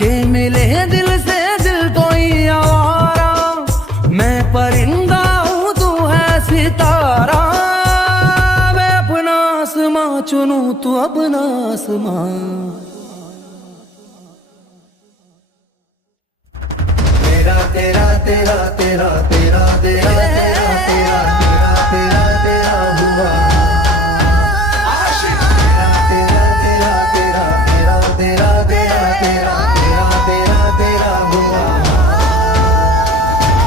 के मिले दिल से दिल कोई आवारा, मैं परिंदा हूँ तू है सितारा, मैं अपना आसमां चुनूं तू अपना आसमां। तेरा तेरा तेरा तेरा तेरा